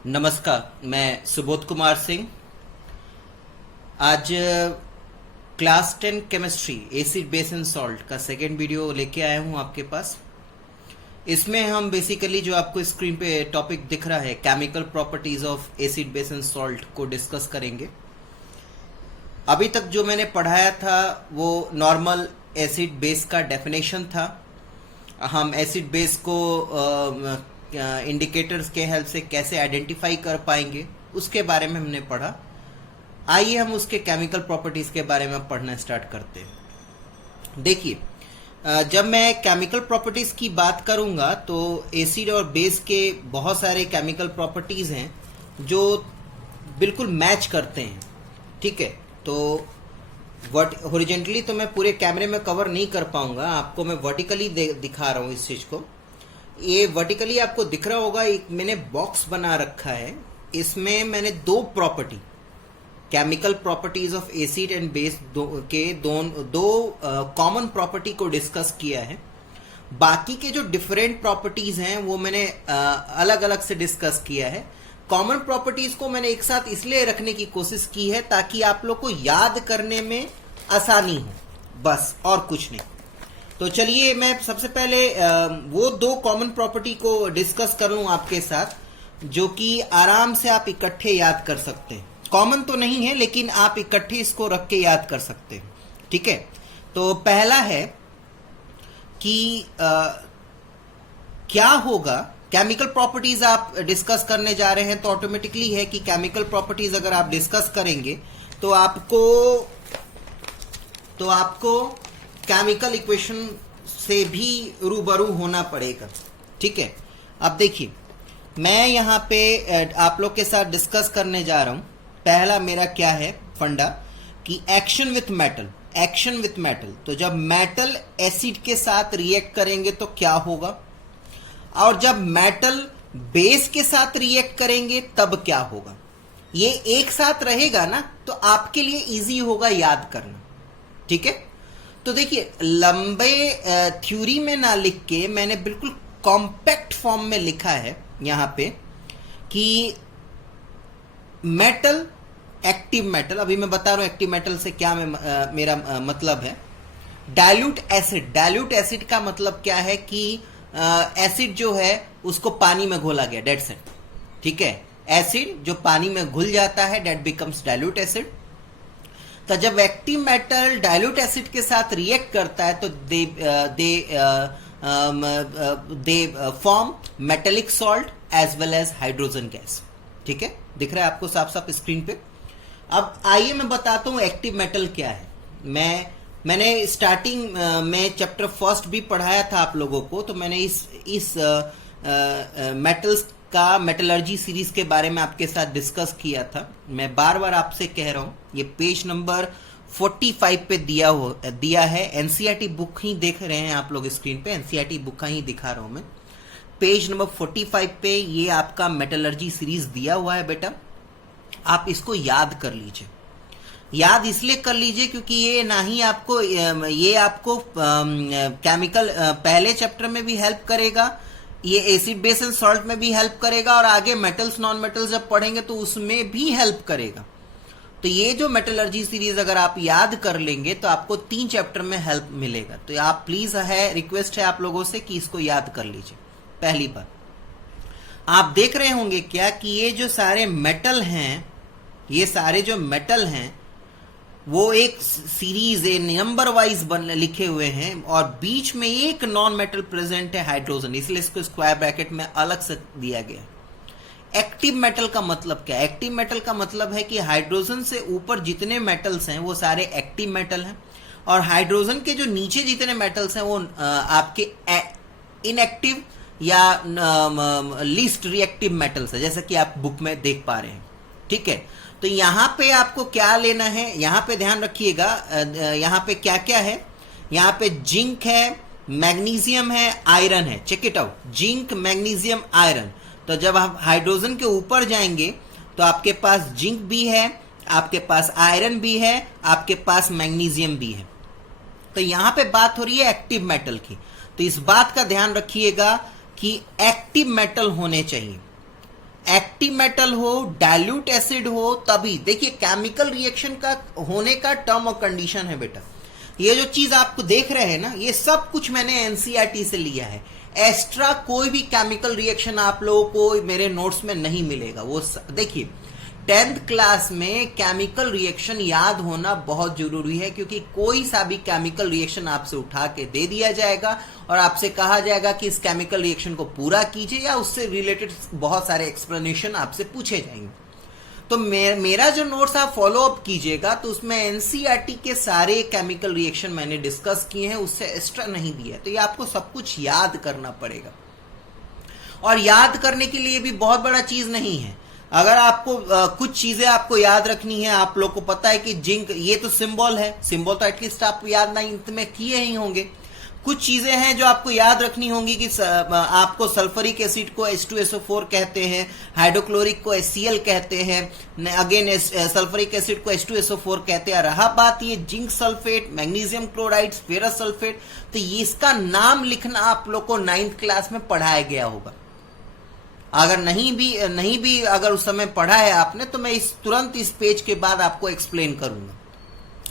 नमस्कार, मैं सुबोध कुमार सिंह। आज class 10 chemistry acid base and salt का सेकेंड वीडियो लेके आया हूँ आपके पास। इसमें हम बेसिकली जो आपको स्क्रीन पे टॉपिक दिख रहा है chemical properties of acid base and salt को डिस्कस करेंगे। अभी तक जो मैंने पढ़ाया था वो नॉर्मल एसिड बेस का डेफिनेशन था। हम एसिड बेस को इंडिकेटर्स के हेल्प से कैसे आइडेंटिफाई कर पाएंगे उसके बारे में हमने पढ़ा। आइए हम उसके केमिकल प्रॉपर्टीज के बारे में पढ़ना स्टार्ट करते हैं। देखिए, जब मैं केमिकल प्रॉपर्टीज की बात करूंगा तो एसिड और बेस के बहुत सारे केमिकल प्रॉपर्टीज हैं जो बिल्कुल मैच करते हैं। ठीक है, तो हॉरिजॉन्टली तो मैं पूरे कैमरे में कवर नहीं कर पाऊंगा, आपको मैं वर्टिकली दिखा रहा हूँ इस चीज को। ये वर्टिकली आपको दिख रहा होगा, एक मैंने बॉक्स बना रखा है। इसमें मैंने दो property, chemical properties of acid and base दो कॉमन प्रॉपर्टी को डिस्कस किया है। बाकी के जो डिफरेंट प्रॉपर्टीज हैं वो मैंने अलग अलग से डिस्कस किया है। कॉमन प्रॉपर्टीज को मैंने एक साथ इसलिए रखने की कोशिश की है ताकि आप लोग को याद करने में आसानी हो, बस और कुछ नहीं। तो चलिए मैं सबसे पहले वो दो कॉमन प्रॉपर्टी को डिस्कस कर लूं आपके साथ जो कि आराम से आप इकट्ठे याद कर सकते हैं। कॉमन तो नहीं है लेकिन आप इकट्ठे इसको रख के याद कर सकते हैं। ठीक है, तो पहला है कि क्या होगा, केमिकल प्रॉपर्टीज आप डिस्कस करने जा रहे हैं तो ऑटोमेटिकली है कि केमिकल प्रॉपर्टीज अगर आप डिस्कस करेंगे तो आपको केमिकल इक्वेशन से भी रूबरू होना पड़ेगा। ठीक है, अब देखिए मैं यहाँ पे आप लोग के साथ डिस्कस करने जा रहा हूँ। पहला मेरा क्या है फंडा कि एक्शन विथ मेटल। तो जब मेटल एसिड के साथ रिएक्ट करेंगे तो क्या होगा, और जब मेटल बेस के साथ रिएक्ट करेंगे तब क्या होगा। ये एक साथ रहेगा ना तो आपके लिए इजी होगा याद करना। ठीक है, तो देखिए लंबे थ्योरी में ना लिख के मैंने बिल्कुल कॉम्पैक्ट फॉर्म में लिखा है यहां पे कि मेटल, एक्टिव मेटल, अभी मैं बता रहा हूं एक्टिव मेटल से क्या मेरा मतलब है। डाइल्यूट एसिड का मतलब क्या है कि एसिड जो है उसको पानी में घोला गया, डेट सेट। ठीक है, एसिड जो पानी में घुल जाता है डेट बिकम्स डाइल्यूट एसिड। तो जब एक्टिव मेटल डाइल्यूट एसिड के साथ रिएक्ट करता है तो they form metallic salt as well as hydrogen gas. ठीक है, दिख रहा है आपको साफ साफ स्क्रीन पे। अब आइए मैं बताता हूं एक्टिव मेटल क्या है। मैंने स्टार्टिंग में चैप्टर फर्स्ट भी पढ़ाया था आप लोगों को, तो मैंने इस मेटल्स का मेटलर्जी सीरीज के बारे में आपके साथ डिस्कस किया था। मैं बार बार आपसे कह रहा हूं, ये पेज नंबर 45 पे दिया है। एनसीईआरटी बुक ही देख रहे हैं आप लोग स्क्रीन पे, एनसीईआरटी बुक का ही दिखा रहा हूं मैं। पेज नंबर 45 पे ये आपका मेटलर्जी सीरीज दिया हुआ है बेटा, आप इसको याद कर लीजिए। याद इसलिए कर लीजिए क्योंकि ये आपको केमिकल पहले चैप्टर में भी हेल्प करेगा, ये एसिड बेस एंड सॉल्ट में भी हेल्प करेगा, और आगे मेटल्स नॉन मेटल्स जब पढ़ेंगे तो उसमें भी हेल्प करेगा। तो ये जो मेटलर्जी सीरीज अगर आप याद कर लेंगे तो आपको 3 चैप्टर में हेल्प मिलेगा। तो आप प्लीज रिक्वेस्ट है आप लोगों से कि इसको याद कर लीजिए। पहली बात, आप देख रहे होंगे क्या कि ये जो सारे मेटल हैं वो एक सीरीज नंबर वाइज लिखे हुए हैं और बीच में एक नॉन मेटल प्रेजेंट है, हाइड्रोजन, इसलिए इसको स्क्वायर ब्रैकेट में अलग से दिया गया। एक्टिव मेटल का मतलब क्या है? एक्टिव मेटल का मतलब है कि हाइड्रोजन से ऊपर जितने मेटल्स हैं वो सारे एक्टिव मेटल हैं, और हाइड्रोजन के जो नीचे जितने मेटल्स हैं वो आपके इनएक्टिव या लीस्ट रिएक्टिव मेटल्स है, जैसा कि आप बुक में देख पा रहे हैं। ठीक है, तो यहां पे आपको क्या लेना है, यहां पे ध्यान रखिएगा। यहां पे क्या क्या है, यहां पे जिंक है, मैग्नीशियम है, आयरन है। Check it out, zinc, magnesium, iron. तो जब आप हाइड्रोजन के ऊपर जाएंगे तो आपके पास जिंक भी है, आपके पास आयरन भी है, आपके पास मैग्नीशियम भी है। तो यहां पे बात हो रही है एक्टिव मेटल की, तो इस बात का ध्यान रखिएगा कि एक्टिव मेटल होने चाहिए। एक्टिव मेटल हो, डाइल्यूट एसिड हो, तभी देखिए केमिकल रिएक्शन का होने का टर्म और कंडीशन है बेटा। ये जो चीज आपको देख रहे हैं ना, ये सब कुछ मैंने एनसीईआरटी से लिया है। एक्स्ट्रा कोई भी केमिकल रिएक्शन आप लोगों को मेरे नोट्स में नहीं मिलेगा। वो देखिए 10th क्लास में केमिकल रिएक्शन याद होना बहुत जरूरी है, क्योंकि कोई सा भी केमिकल रिएक्शन आपसे उठा के दे दिया जाएगा और आपसे कहा जाएगा कि इस केमिकल रिएक्शन को पूरा कीजिए, या उससे रिलेटेड बहुत सारे एक्सप्लेनेशन आपसे पूछे जाएंगे। तो मेरा जो नोट्स आप फॉलो अप कीजिएगा तो उसमें एनसीईआरटी के सारे केमिकल रिएक्शन मैंने डिस्कस किए हैं, उससे एक्स्ट्रा नहीं दिया। तो ये आपको सब कुछ याद करना पड़ेगा, और याद करने के लिए भी बहुत बड़ा चीज नहीं है। अगर आपको कुछ चीजें आपको याद रखनी है, आप लोग को पता है कि जिंक ये तो सिंबल है, सिंबल तो एटलीस्ट आप याद 9th में किए ही होंगे। कुछ चीजें हैं जो आपको याद रखनी होंगी कि आपको सल्फरिक एसिड को H2SO4 कहते हैं, हाइड्रोक्लोरिक को HCl कहते हैं, अगेन सल्फरिक एसिड को H2SO4 कहते हैं। रहा बात ये zinc sulphate, magnesium chloride, ferrous sulphate, तो ये इसका नाम लिखना आप लोग को 9th क्लास में पढ़ाया गया होगा। अगर नहीं भी अगर उस समय पढ़ा है आपने, तो मैं तुरंत इस पेज के बाद आपको एक्सप्लेन करूंगा।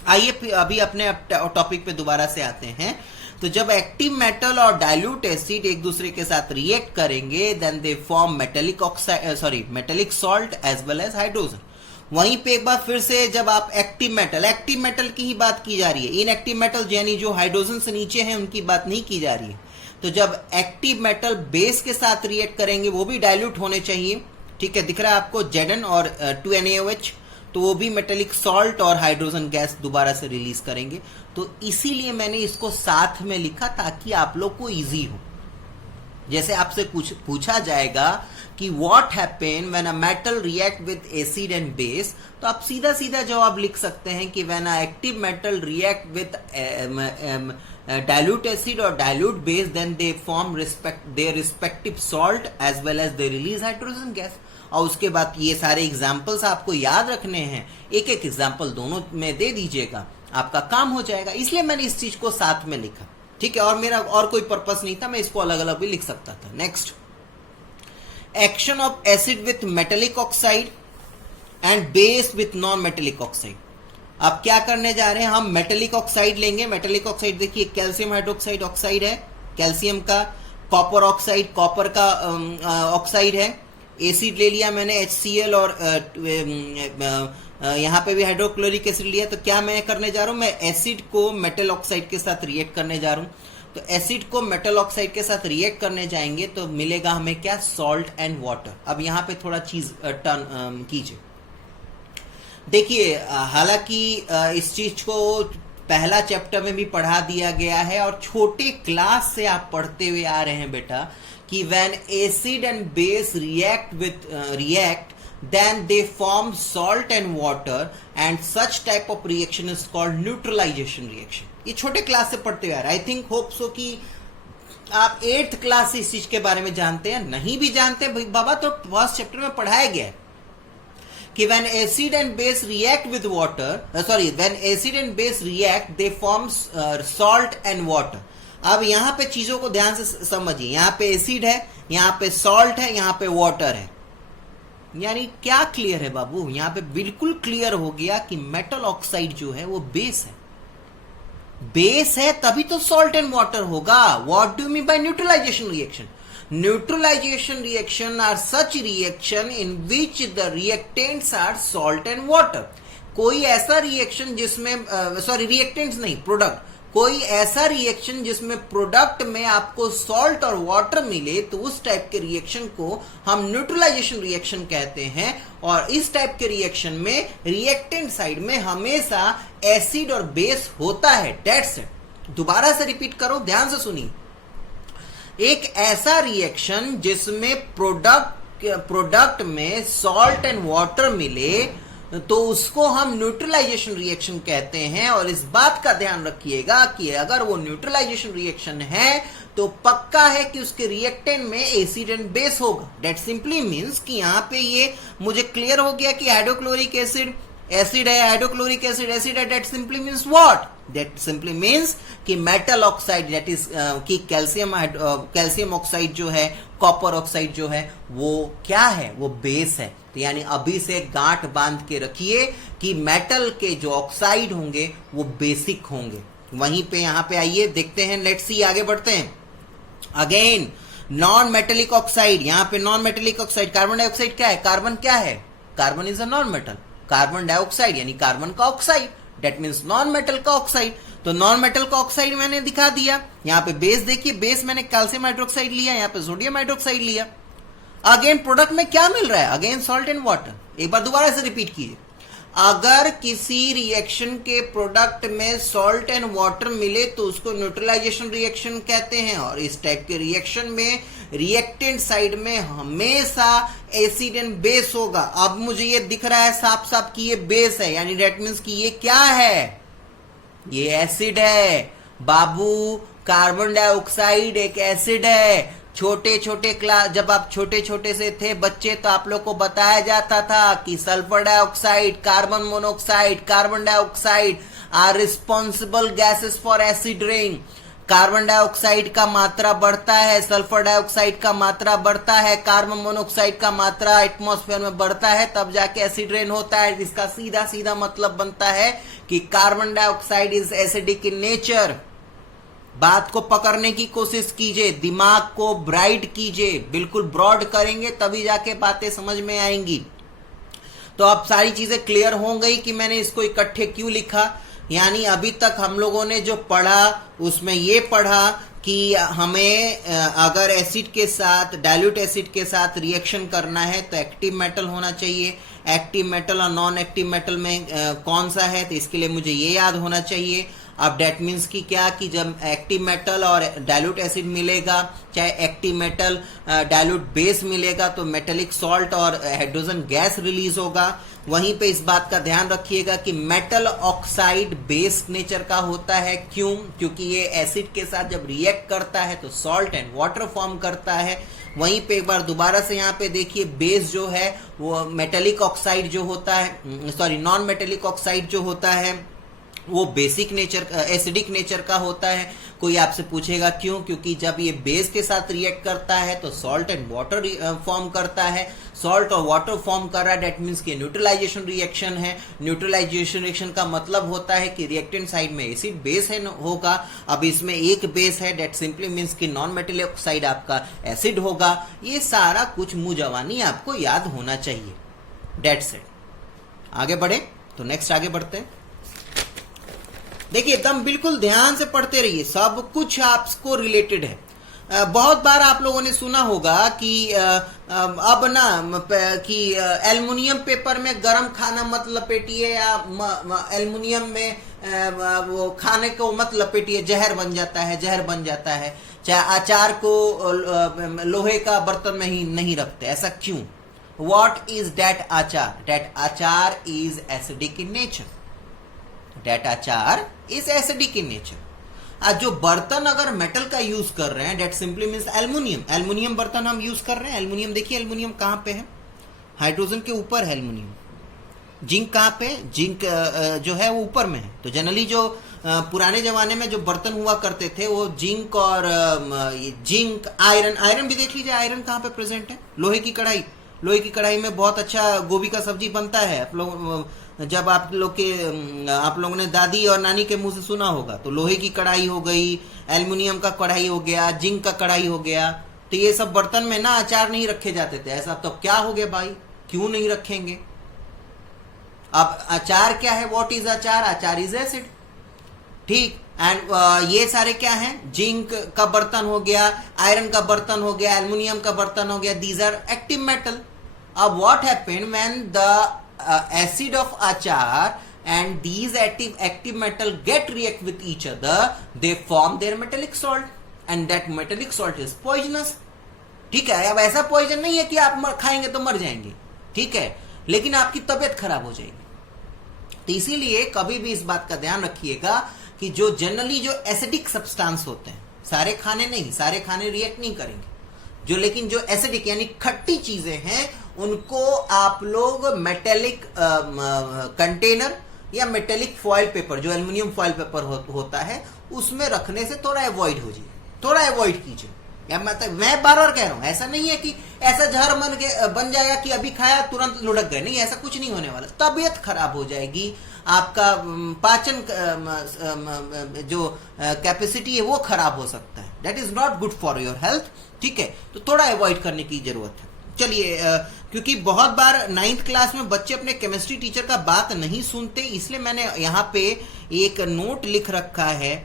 आइए अभी अपने टॉपिक पे दोबारा से आते हैं। तो जब एक्टिव मेटल और डाइल्यूट एसिड एक दूसरे के साथ रिएक्ट करेंगे, then they form metallic salt as well as hydrogen. वहीं पे एक बार फिर से जब आप एक्टिव मेटल की ही बात की जा रही है, इनएक्टिव मेटल यानी जो हाइड्रोजन से नीचे हैं उनकी बात नहीं की जा रही है। तो जब एक्टिव मेटल बेस के साथ रिएक्ट करेंगे, वो भी डाइल्यूट होने चाहिए, ठीक है, दिख रहा है आपको Zn और 2NaOH, तो वो भी मेटेलिक सॉल्ट और हाइड्रोजन गैस दोबारा से रिलीज करेंगे। तो इसीलिए मैंने इसको साथ में लिखा ताकि आप लोग को इजी हो। जैसे आपसे पूछा जाएगा कि what happen when a metal react with acid and base, तो आप सीधा सीधा जवाब लिख सकते हैं कि when a active metal react with dilute acid or dilute base, then they form their respective salt as well as they release hydrogen gas। और उसके बाद ये सारे एग्जाम्पल्स आपको याद रखने हैं, एक एक एग्जाम्पल दोनों में दे दीजिएगा, आपका काम हो जाएगा। इसलिए मैंने इस चीज को साथ में लिखा, ठीक है, और मेरा और कोई पर्पस नहीं था, मैं इसको अलग अलग भी लिख सकता था। Next, action of acid with metallic oxide and base with non metallic oxide. अब क्या करने जा रहे हैं, हम मेटेलिक ऑक्साइड लेंगे। मेटेलिक ऑक्साइड देखिए कैल्शियम हाइड्रोक्साइड ऑक्साइड है, कैल्शियम का, कॉपर ऑक्साइड कॉपर का ऑक्साइड है। एसिड ले लिया मैंने HCl, और यहाँ पे भी हाइड्रोक्लोरिक एसिड लिया। तो क्या मैं करने जा रहा हूँ, मैं एसिड को मेटल ऑक्साइड के साथ रिएक्ट करने जा रहा हूँ। तो एसिड को मेटल ऑक्साइड के साथ रिएक्ट करने जाएंगे तो मिलेगा हमें क्या, सॉल्ट एंड वाटर। अब यहाँ पे थोड़ा चीज टर्न कीजिए। देखिए हालांकि इस चीज को पहला चैप्टर में भी पढ़ा दिया गया है और छोटे क्लास से आप पढ़ते हुए आ रहे हैं बेटा कि when acid and base react then they form salt and water and such type of reaction is called neutralization reaction। ये छोटे क्लास से पढ़ते हुए आ रहे हैं। आई थिंक होप सो कि आप 8th क्लास से इस चीज के बारे में जानते हैं। नहीं भी जानते बाबा तो फर्स्ट चैप्टर में पढ़ाया गया है कि when acid and base react with water, when acid and base react they form salt and water। अब यहाँ पे चीजों को ध्यान से समझिए, यहाँ पे एसिड है, यहाँ पे सॉल्ट है, यहाँ पे वाटर है। यानी क्या क्लियर है बाबू, यहाँ पे बिल्कुल क्लियर हो गया कि मेटल ऑक्साइड जो है वो बेस है। बेस है तभी तो सॉल्ट एंड वाटर होगा। What do mean by neutralization reaction? Neutralization reaction are such reaction in which the reactants are salt and water। कोई ऐसा रिएक्शन जिसमें रिएक्टेंट्स नहीं, प्रोडक्ट, कोई ऐसा रिएक्शन जिसमें प्रोडक्ट में आपको सॉल्ट और वाटर मिले तो उस टाइप के रिएक्शन को हम न्यूट्रलाइजेशन रिएक्शन कहते हैं। और इस टाइप के रिएक्शन में रिएक्टेंट साइड में हमेशा एसिड और बेस होता है। That's it. दोबारा से रिपीट करो, ध्यान से सुनिए। एक ऐसा रिएक्शन जिसमें प्रोडक्ट में सॉल्ट एंड वाटर मिले तो उसको हम न्यूट्रलाइजेशन रिएक्शन कहते हैं। और इस बात का ध्यान रखिएगा कि अगर वो न्यूट्रलाइजेशन रिएक्शन है तो पक्का है कि उसके रिएक्टेंट में एसिड एंड बेस होगा। दैट सिंपली मीन्स कि यहाँ पे ये मुझे क्लियर हो गया कि हाइड्रोक्लोरिक एसिड एसिड है, हाइड्रोक्लोरिक एसिड एसिड है, that simply means what? That simply means कि मेटल ऑक्साइड दैट इज कि कैल्शियम ऑक्साइड जो है, कॉपर ऑक्साइड जो है, वो क्या है? वो बेस है। तो यानी अभी से गांठ बांध के रखिए कि मेटल के जो ऑक्साइड होंगे वो बेसिक होंगे। वहीं पे यहां पे आइए देखते हैं, लेट्स सी, आगे बढ़ते हैं। अगेन नॉन मेटेलिक ऑक्साइड, यहां पे non metallic oxide, carbon dioxide क्या है? कार्बन क्या है? Carbon is a non metal. Carbon dioxide यानी कार्बन का oxide, that means non metal का ऑक्साइड। तो नॉन मेटल का ऑक्साइड मैंने दिखा दिया। यहां पे बेस देखिए, बेस मैंने कैल्शियम हाइड्रोक्साइड लिया, यहां पे सोडियम हाइड्रोक्साइड लिया। अगेन प्रोडक्ट में क्या मिल रहा है? Again salt and water. एक बार दोबारा से रिपीट कीजिए, अगर किसी रिएक्शन के प्रोडक्ट में सॉल्ट एंड वाटर मिले तो उसको न्यूट्रलाइजेशन रिएक्शन कहते हैं। और इस टाइप के रिएक्शन में रिएक्टेंट साइड में हमेशा एसिड एंड बेस होगा। अब मुझे ये दिख रहा है साफ साफ कि ये बेस है, यानी दैट मीन्स कि ये क्या है? ये एसिड है बाबू। कार्बन डाइऑक्साइड एक एसिड है। छोटे छोटे क्लास, जब आप छोटे छोटे से थे बच्चे, तो आप लोग को बताया जाता था कि sulphur dioxide, carbon monoxide, carbon dioxide are responsible gases for acid rain. Carbon dioxide का मात्रा बढ़ता है, सल्फर डाइऑक्साइड का मात्रा बढ़ता है, कार्बन मोनोऑक्साइड का मात्रा एटमॉस्फेयर में बढ़ता है, तब जाके एसिड रेन होता है। इसका सीधा सीधा मतलब बनता है कि carbon dioxide is acidic in nature. बात को पकड़ने की कोशिश कीजिए, दिमाग को ब्राइट कीजिए, बिल्कुल ब्रॉड करेंगे तभी जाके बातें समझ में आएंगी। तो अब सारी चीजें क्लियर हो गई कि मैंने इसको इकट्ठे क्यों लिखा। यानी अभी तक हम लोगों ने जो पढ़ा उसमें ये पढ़ा कि हमें अगर एसिड के साथ, डाइल्यूट एसिड के साथ रिएक्शन करना है तो एक्टिव मेटल होना चाहिए। एक्टिव मेटल और नॉन एक्टिव मेटल में कौन सा है, तो इसके लिए मुझे ये याद होना चाहिए। अब डेट मीन्स की क्या कि जब एक्टिव मेटल और डाइल्यूट एसिड मिलेगा, चाहे एक्टिव मेटल डाइल्यूट बेस मिलेगा, तो मेटेलिक सॉल्ट और हाइड्रोजन गैस रिलीज होगा। वहीं पे इस बात का ध्यान रखिएगा कि मेटल ऑक्साइड बेस नेचर का होता है। क्यों? क्योंकि ये एसिड के साथ जब रिएक्ट करता है तो सॉल्ट एंड वाटर फॉर्म करता है। वहीं पे एक बार दोबारा से यहाँ पे देखिए, बेस जो है वो मेटेलिक ऑक्साइड जो होता है, सॉरी नॉन मेटेलिक ऑक्साइड जो होता है वो बेसिक नेचर, एसिडिक नेचर का होता है। कोई आपसे पूछेगा क्यों? क्योंकि जब ये बेस के साथ रिएक्ट करता है तो सॉल्ट एंड वाटर फॉर्म करता है। सॉल्ट और वाटर फॉर्म कर रहा है, डेट मीन्स कि न्यूट्रलाइजेशन रिएक्शन है। न्यूट्रलाइजेशन रिएक्शन का मतलब होता है कि रिएक्टेंट साइड में एसिड बेस है होगा। अब इसमें एक बेस है, डेट सिंपली मीन्स कि नॉन मेटेलिक ऑक्साइड आपका एसिड होगा। ये सारा कुछ मुंह जवानी आपको याद होना चाहिए। That's it. आगे बढ़े तो नेक्स्ट आगे बढ़ते हैं। देखिए एकदम बिल्कुल ध्यान से पढ़ते रहिए, सब कुछ आपको रिलेटेड है। बहुत बार आप लोगों ने सुना होगा कि अब ना कि एल्युमिनियम पेपर में गरम खाना मत लपेटिए, या एल्युमिनियम में वो खाने को मत लपेटिए, जहर बन जाता है, जहर बन जाता है। चाहे अचार को लोहे का बर्तन में ही नहीं रखते, ऐसा क्यों? What is that achar? That achar is acidic in nature. That achar is acidic in nature. आज जो बर्तन अगर मेटल का यूज कर रहे हैं, that simply means aluminium. Aluminium बर्तन हम यूज कर रहे हैं। एल्युमिनियम देखिए, एल्युमिनियम कहाँ पे है? हाइड्रोजन के ऊपर है एल्युमिनियम। जिंक कहाँ पे? जिंक जो है वो ऊपर में है। तो जनरली जो पुराने जमाने में जो बर्तन हुआ करते थे वो जिंक और जिंक, आयरन, आयरन भी देख लीजिए, आयरन कहाँ पे प्रेजेंट है? लोहे की कढ़ाई। लोहे की कढ़ाई में बहुत अच्छा गोभी का सब्जी बनता है। आप लोग जब आप लोगों ने दादी और नानी के मुंह से सुना होगा, तो लोहे की कढ़ाई हो गई, एल्युमिनियम का कढ़ाई हो गया, जिंक का कढ़ाई हो गया। तो ये सब बर्तन में ना अचार नहीं रखे जाते थे। ऐसा तो क्या हो गया भाई, क्यों नहीं रखेंगे? अब अचार क्या है? व्हाट इज अचार? अचार इज एसिड। ठीक। एंड ये सारे क्या हैं? जिंक का बर्तन हो गया, आयरन का बर्तन हो गया, एल्युमिनियम का बर्तन हो गया। These are active metal. अब what happened when the acid of achar and these active metal get react with each other, they form their metallic salt and that metallic salt is poisonous. ठीक है। अब ऐसा poison नहीं है कि आप खाएंगे तो मर जाएंगे, ठीक है, लेकिन आपकी तबीयत खराब हो जाएगी। तो इसीलिए कभी भी इस बात का ध्यान रखिएगा कि जो जनरली जो एसिडिक सब्सटेंस होते हैं, सारे खाने नहीं, सारे खाने रिएक्ट नहीं करेंगे, जो लेकिन जो एसिडिक यानी खट्टी चीजें हैं उनको आप लोग मेटेलिक कंटेनर या मेटेलिक फॉइल पेपर, जो एल्युमिनियम फॉइल पेपर होता है, उसमें रखने से थोड़ा अवॉइड हो जाए, थोड़ा अवॉइड कीजिए। या मतलब मैं बार बार कह रहा हूं, ऐसा नहीं है कि ऐसा जहर बन जाएगा कि अभी खाया तुरंत लुढ़क गए, नहीं, ऐसा कुछ नहीं होने वाला। तबीयत खराब हो जाएगी, आपका पाचन जो कैपेसिटी है वो खराब हो सकता है। That is not good for your health, ठीक है। तो थोड़ा अवॉइड करने की जरूरत है। चलिए, क्योंकि बहुत बार 9th क्लास में बच्चे अपने केमिस्ट्री टीचर का बात नहीं सुनते, इसलिए मैंने यहाँ पे एक नोट लिख रखा है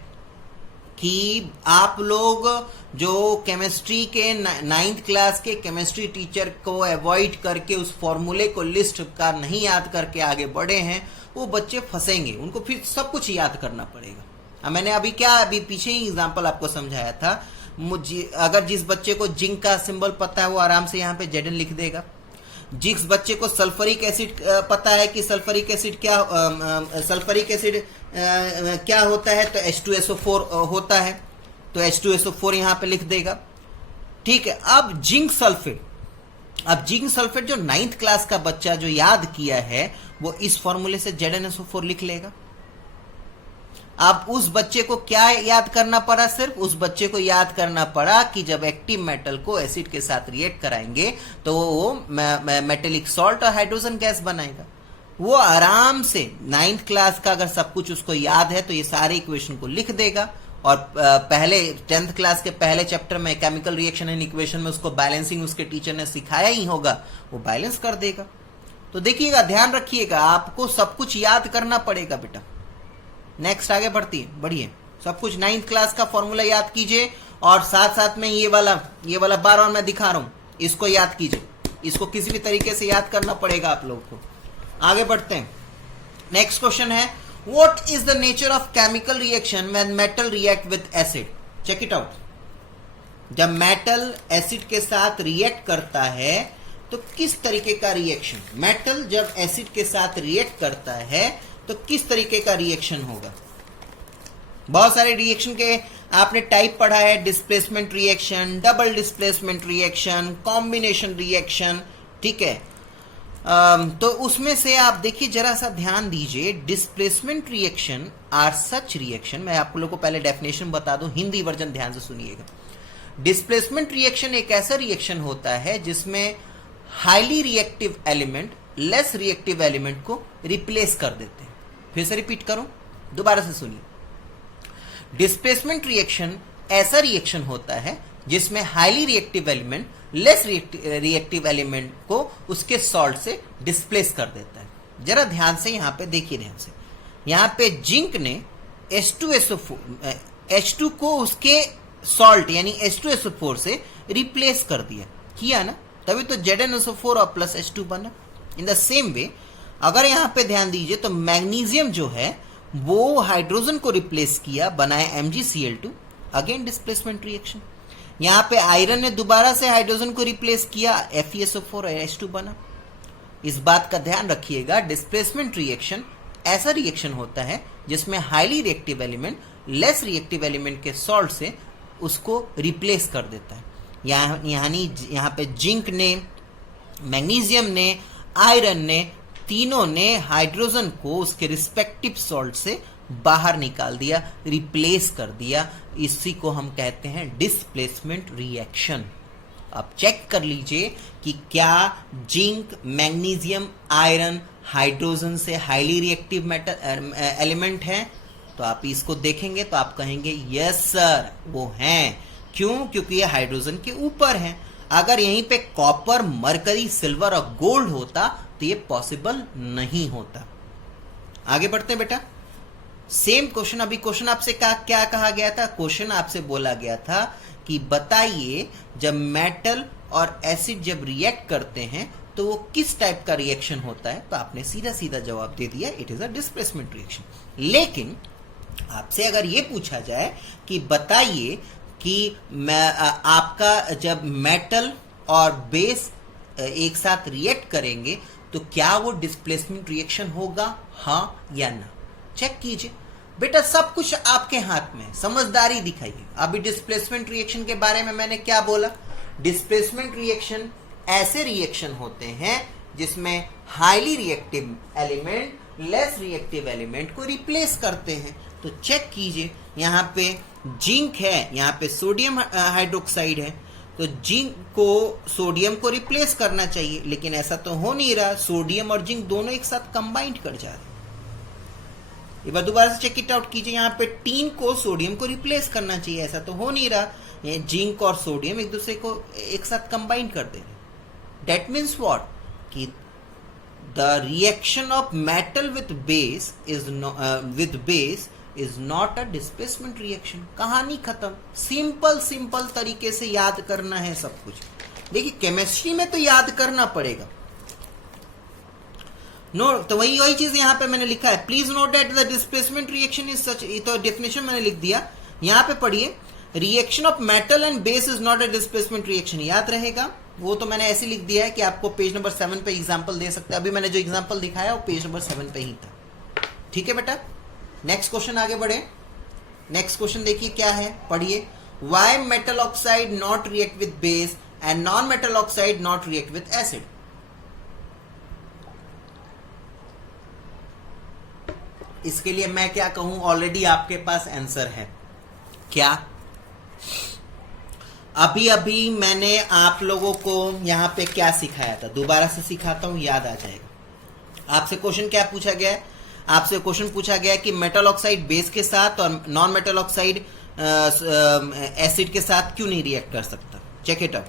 कि आप लोग जो केमिस्ट्री के 9th क्लास के केमिस्ट्री टीचर को अवॉइड करके उस फॉर्मूले को लिस्ट का नहीं याद करके आगे बढ़े हैं, वो बच्चे फंसेंगे, उनको फिर सब कुछ याद करना पड़ेगा। मैंने अभी पीछे ही एग्जांपल आपको समझाया था। मुझे अगर जिस बच्चे को जिंक का सिंबल पता है वो आराम से यहाँ पे Zn लिख देगा। जिस बच्चे को सल्फरिक एसिड पता है कि सल्फरिक एसिड क्या होता है, तो H2SO4 होता है, तो H2SO4 यहाँ पे लिख देगा, ठीक है। अब जिंक सल्फेट जो 9th क्लास का बच्चा जो याद किया है, वो इस फॉर्मूले से ZnSO4 लिख लेगा। अब उस बच्चे को क्या याद करना पड़ा? सिर्फ उस बच्चे को याद करना पड़ा कि जब एक्टिव मेटल को एसिड के साथ रिएक्ट कराएंगे तो वो मेटेलिक सॉल्ट और हाइड्रोजन गैस बनाएगा। वो आराम से 9th क्लास का अगर सब कुछ उसको याद है तो ये सारे इक्वेशन को लिख देगा। और पहले 10th क्लास के पहले चैप्टर में केमिकल रिएक्शन एंड इक्वेशन में उसको बैलेंसिंग उसके टीचर ने सिखाया ही होगा, वो बैलेंस कर देगा। तो देखिएगा, ध्यान रखिएगा, आपको सब कुछ याद करना पड़ेगा बेटा। नेक्स्ट आगे बढ़िए, सब कुछ 9th क्लास का फॉर्मूला याद कीजिए, और साथ साथ में ये वाला बार बार मैं दिखा रहा हूं, इसको याद कीजिए। इसको किसी भी तरीके से याद करना पड़ेगा आप लोग को। आगे बढ़ते हैं। नेक्स्ट क्वेश्चन है, what is the nature of chemical reaction when metal react with acid? Check it out. जब मेटल एसिड के साथ रिएक्ट करता है तो किस तरीके का रिएक्शन, मेटल जब एसिड के साथ रिएक्ट करता है तो किस तरीके का रिएक्शन होगा? बहुत सारे रिएक्शन के आपने टाइप पढ़ा है, displacement reaction, double displacement reaction, combination reaction, ठीक है। तो उसमें से आप देखिए, जरा सा ध्यान दीजिए। Displacement reaction are such reaction, मैं आप लोगों को पहले डेफिनेशन बता दूं, हिंदी वर्जन ध्यान से सुनिएगा। डिस्प्लेसमेंट रिएक्शन एक ऐसा रिएक्शन होता है जिसमें highly reactive element less reactive element को रिप्लेस कर देते हैं। फिर से रिपीट करूं, दोबारा से सुनिए। डिस्प्लेसमेंट रिएक्शन ऐसा रिएक्शन होता है जिसमें highly reactive element less reactive element को उसके सॉल्ट से डिस्प्लेस कर देता है। जरा ध्यान से यहां पे देखिए, ध्यान से। यहां पे जिंक ने H2 को उसके सॉल्ट यानी H2SO4 से रिप्लेस कर किया ना, तभी तो ZnSO4 और प्लस H2 बना। इन द सेम वे अगर यहां पे ध्यान दीजिए तो मैग्नीशियम जो है वो हाइड्रोजन को रिप्लेस किया, बनाया MgCl2, अगेन डिस्प्लेसमेंट रिएक्शन। यहां पे आयरन ने दोबारा से हाइड्रोजन को रिप्लेस किया, FeSO4 और H2 बना। इस बात का ध्यान रखिएगा, डिस्प्लेसमेंट रिएक्शन ऐसा रिएक्शन होता है जिसमें highly reactive element less reactive element के सॉल्ट से उसको रिप्लेस कर देता है। यहाँ पे जिंक ने, मैग्नीशियम ने, आयरन ने, तीनों ने हाइड्रोजन को उसके रिस्पेक्टिव सॉल्ट से बाहर निकाल दिया, रिप्लेस कर दिया। इसी को हम कहते हैं डिस्प्लेसमेंट रिएक्शन। अब चेक कर लीजिए कि क्या जिंक, मैग्नीशियम, आयरन हाइड्रोजन से हाईली रिएक्टिव मेटल एलिमेंट है? तो आप इसको देखेंगे तो आप कहेंगे यस सर वो हैं। क्यों? क्योंकि ये हाइड्रोजन के ऊपर है। अगर यहीं पे कॉपर, मरकरी, सिल्वर और गोल्ड होता तो ये पॉसिबल नहीं होता। आगे बढ़ते हैं बेटा। सेम क्वेश्चन, अभी क्वेश्चन आपसे क्या कहा गया था? क्वेश्चन आपसे बोला गया था कि बताइए जब मेटल और एसिड जब रिएक्ट करते हैं तो वो किस टाइप का रिएक्शन होता है? तो आपने सीधा सीधा जवाब दे दिया, it is a displacement reaction. लेकिन आपसे अगर ये पूछा जाए कि बताइए कि आपका जब मेटल और बेस एक साथ रिएक्ट करेंगे तो क्या वो डिस्प्लेसमेंट रिएक्शन होगा, हाँ या ना? चेक कीजिए बेटा, सब कुछ आपके हाथ में, समझदारी दिखाइए। अभी डिस्प्लेसमेंट रिएक्शन के बारे में मैंने क्या बोला? डिस्प्लेसमेंट रिएक्शन ऐसे रिएक्शन होते हैं जिसमें highly reactive element less reactive element को रिप्लेस करते हैं। तो चेक कीजिए, यहाँ पे जिंक है, यहाँ पे सोडियम हाइड्रोक्साइड है, तो जिंक को सोडियम को रिप्लेस करना चाहिए, लेकिन ऐसा तो हो नहीं रहा। सोडियम और जिंक दोनों एक साथ कंबाइंड कर जा रहे हैं। एक बार दोबारा से चेक इट आउट कीजिए, यहाँ पे टीन को सोडियम को रिप्लेस करना चाहिए, ऐसा तो हो नहीं रहा। ये जिंक और सोडियम एक दूसरे को एक साथ कंबाइंड कर दे रहे। दैट मीन्स व्हाट, कि the reaction of metal with base is not a displacement reaction. कहानी खत्म। सिंपल तरीके से याद करना है सब कुछ। देखिए केमिस्ट्री में तो याद करना पड़ेगा। तो वही चीज यहां पे मैंने लिखा है, please note that the displacement reaction is such. तो डेफिनेशन मैंने लिख दिया, यहां पे पढ़िए, reaction of metal and base is not a displacement reaction. याद रहेगा, वो तो मैंने ऐसे लिख दिया है कि आपको पेज नंबर 7 पे एग्जाम्पल दे सकते हैं। अभी मैंने जो एग्जाम्पल दिखाया वो पेज नंबर 7 पे ही था। ठीक है बेटा, नेक्स्ट क्वेश्चन आगे बढ़े। नेक्स्ट क्वेश्चन देखिए क्या है, पढ़िए। Why metal oxide not react with base and non metal oxide not react with acid. इसके लिए मैं क्या कहूं, ऑलरेडी आपके पास आंसर है। क्या? अभी अभी मैंने आप लोगों को यहां पे क्या सिखाया था, दोबारा से सिखाता हूं, याद आ जाएगा। आपसे क्वेश्चन क्या पूछा गया है? आपसे क्वेश्चन पूछा गया कि मेटल ऑक्साइड बेस के साथ और नॉन मेटल ऑक्साइड एसिड के साथ क्यों नहीं रिएक्ट कर सकता। Check it out.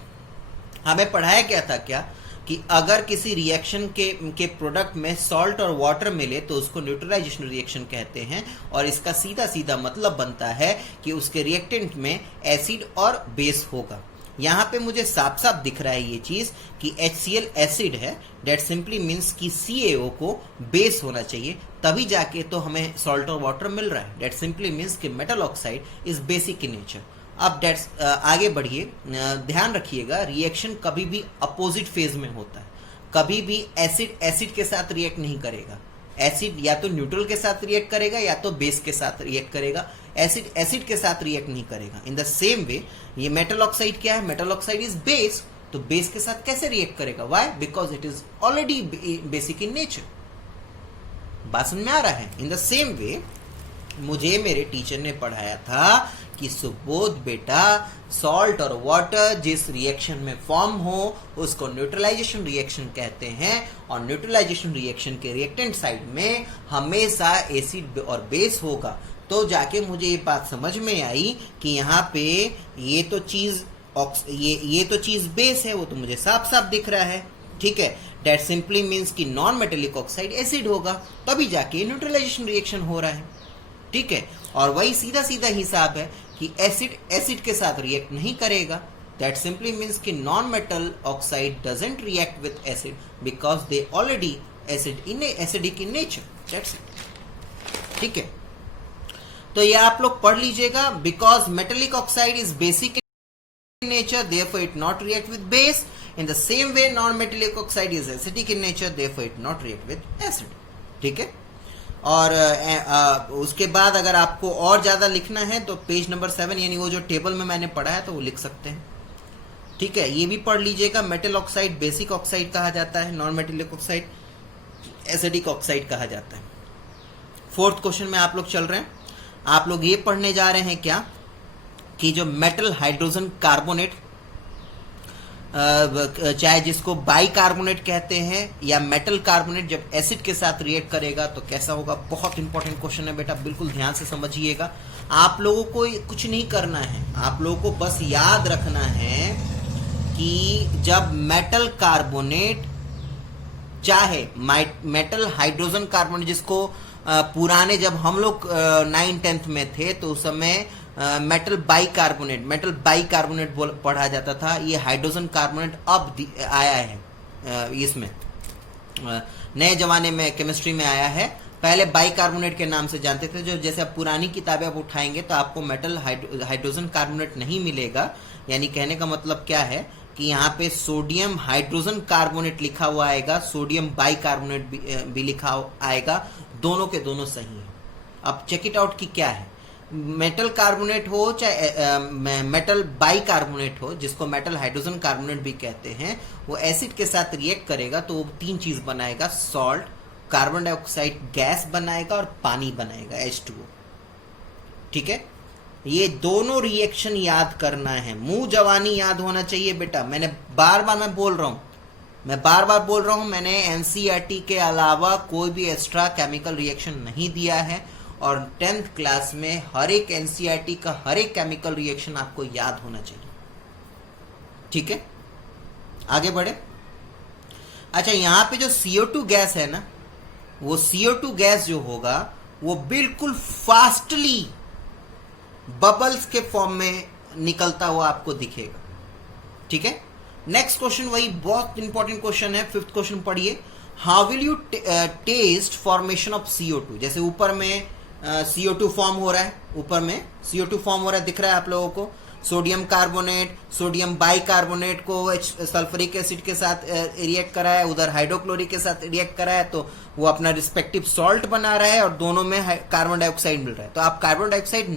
हमें पढ़ाया गया था क्या कि अगर किसी रिएक्शन के प्रोडक्ट में सॉल्ट और वाटर मिले तो उसको न्यूट्रलाइजेशन रिएक्शन कहते हैं, और इसका सीधा सीधा मतलब बनता है कि उसके रिएक्टेंट में एसिड और बेस होगा। यहाँ पे मुझे साफ साफ दिख रहा है ये चीज कि HCl एसिड है, डेट सिंपली मीन्स कि CaO को बेस होना चाहिए, तभी जाके तो हमें सॉल्ट और वाटर मिल रहा है। डेट सिंपली मीन्स कि metal oxide is basic in nature. अब डेट्स आगे बढ़िए, ध्यान रखिएगा, रिएक्शन कभी भी अपोजिट फेज में होता है। कभी भी एसिड के साथ रिएक्ट नहीं करेगा। एसिड या तो न्यूट्रल के साथ रिएक्ट करेगा या तो बेस के साथ रिएक्ट करेगा। एसिड के साथ रिएक्ट नहीं करेगा। इन द सेम वे ये मेटल ऑक्साइड क्या है, मेटल ऑक्साइड इज बेस, तो बेस के साथ कैसे रिएक्ट करेगा? Why? Because it is already basic in nature. बात समझ में आ रहा है? इन द सेम वे मुझे मेरे टीचर ने पढ़ाया था कि सुबोध बेटा, सॉल्ट और वाटर जिस रिएक्शन में फॉर्म हो उसको न्यूट्रलाइजेशन रिएक्शन कहते हैं, और न्यूट्रलाइजेशन रिएक्शन के रिएक्टेंट साइड में हमेशा एसिड और बेस होगा। तो जाके मुझे ये बात समझ में आई कि यहाँ पे ये तो चीज बेस है, वो तो मुझे साफ साफ दिख रहा है। ठीक है, डेट सिंपली मीन्स कि नॉन मेटेलिक ऑक्साइड एसिड होगा, तभी जाके न्यूट्रलाइजेशन रिएक्शन हो रहा है। ठीक है, और वही सीधा सीधा हिसाब है कि एसिड के साथ रिएक्ट नहीं करेगा। दैट सिंपली मीन्स कि non metal oxide doesn't react with acid because they already acidic in nature. That's it. ठीक है, तो ये आप लोग पढ़ लीजिएगा। Because metallic oxide is basic in nature, therefore it not react with base. In the same way non metallic oxide is acidic in nature, therefore it not react with acid. ठीक है, और उसके बाद अगर आपको और ज्यादा लिखना है तो पेज नंबर 7 यानी वो जो टेबल में मैंने पढ़ा है तो वो लिख सकते हैं। ठीक है, ये भी पढ़ लीजिएगा। मेटल ऑक्साइड बेसिक ऑक्साइड कहा जाता है, non metallic oxide acidic oxide कहा जाता है। फोर्थ क्वेश्चन में आप लोग चल रहे हैं। आप लोग ये पढ़ने जा रहे हैं क्या कि जो मेटल हाइड्रोजन कार्बोनेट, चाहे जिसको बाइकार्बोनेट कहते हैं या मेटल कार्बोनेट, जब एसिड के साथ रिएक्ट करेगा तो कैसा होगा। बहुत इंपॉर्टेंट क्वेश्चन है बेटा, बिल्कुल ध्यान से समझिएगा। आप लोगों को कुछ नहीं करना है, आप लोगों को बस याद रखना है कि जब मेटल कार्बोनेट, चाहे मेटल हाइड्रोजन कार्बोनेट, जिसको पुराने जब हम लोग 9th-10th में थे तो उस समय मेटल बाइकार्बोनेट पढ़ा जाता था। ये हाइड्रोजन कार्बोनेट अब आया है, इसमें नए जमाने में केमिस्ट्री में आया है। पहले बाइकार्बोनेट के नाम से जानते थे। जो जैसे आप पुरानी किताबें आप उठाएंगे तो आपको मेटल हाइड्रोजन कार्बोनेट नहीं मिलेगा। यानी कहने का मतलब क्या है कि यहाँ पे सोडियम हाइड्रोजन कार्बोनेट लिखा हुआ आएगा, सोडियम बाइकार्बोनेट भी लिखा आएगा, दोनों के दोनों सही है। अब चेक इट आउट कि क्या है। मेटल कार्बोनेट हो चाहे मेटल बाई कार्बोनेट हो, जिसको मेटल हाइड्रोजन कार्बोनेट भी कहते हैं, वो एसिड के साथ रिएक्ट करेगा तो वो तीन चीज बनाएगा, सॉल्ट, कार्बन डाइऑक्साइड गैस बनाएगा और पानी बनाएगा, H2O। ठीक है, ये दोनों रिएक्शन याद करना है, मुंह जवानी याद होना चाहिए बेटा। मैंने बार बार मैं बोल रहा हूं, मैंने एनसीईआरटी के अलावा कोई भी एक्स्ट्रा केमिकल रिएक्शन नहीं दिया है, और 10th क्लास में हर एक एनसीईआरटी का हर एक केमिकल रिएक्शन आपको याद होना चाहिए। ठीक है, आगे बढ़े। अच्छा, यहां पे जो CO2 गैस है ना, वो CO2 गैस जो होगा वो बिल्कुल फास्टली बबल्स के फॉर्म में निकलता हुआ आपको दिखेगा। ठीक है, नेक्स्ट क्वेश्चन वही बहुत इंपॉर्टेंट क्वेश्चन है, 5th क्वेश्चन पढ़िए। How will you test formation of CO2? जैसे ऊपर में CO2 फॉर्म हो रहा है, ऊपर में CO2 फॉर्म हो रहा है, दिख रहा है आप लोगों को। सोडियम कार्बोनेट, सोडियम बाइकार्बोनेट को सल्फ्यूरिक एसिड के साथ रिएक्ट करा है, उधर हाइड्रोक्लोरिक के साथ रिएक्ट करा है, तो वो अपना रिस्पेक्टिव सॉल्ट बना रहा है और दोनों में कार्बन डाइऑक्साइड मिल रहा है। तो आप कार्बन डाइऑक्साइड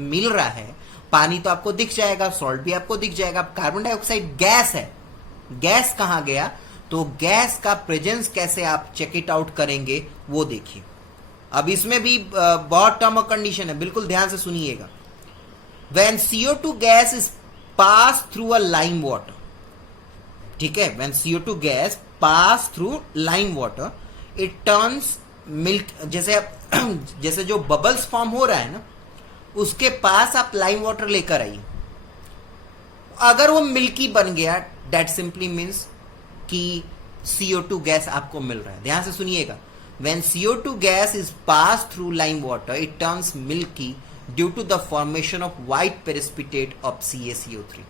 मिल रहा है, पानी तो आपको दिख जाएगा, सॉल्ट भी आपको दिख जाएगा। कार्बन डाइऑक्साइड गैस है, गैस कहां गया? तो गैस का प्रेजेंस कैसे आप चेक इट आउट करेंगे वो देखिए। अब इसमें भी बहुत टर्म और कंडीशन है, बिल्कुल ध्यान से सुनिएगा। When CO2 gas is passed through a lime water, ठीक है, when CO2 gas pass through lime water, it turns milk, जैसे जो बबल्स फॉर्म हो रहा है ना, उसके पास आप लाइम वाटर लेकर आइए, अगर वो मिल्की बन गया, that simply means कि CO2 गैस आपको मिल रहा है। ध्यान से सुनिएगा, when CO2 gas is passed through lime water, it turns milky due to the formation of white precipitate of CaCO3।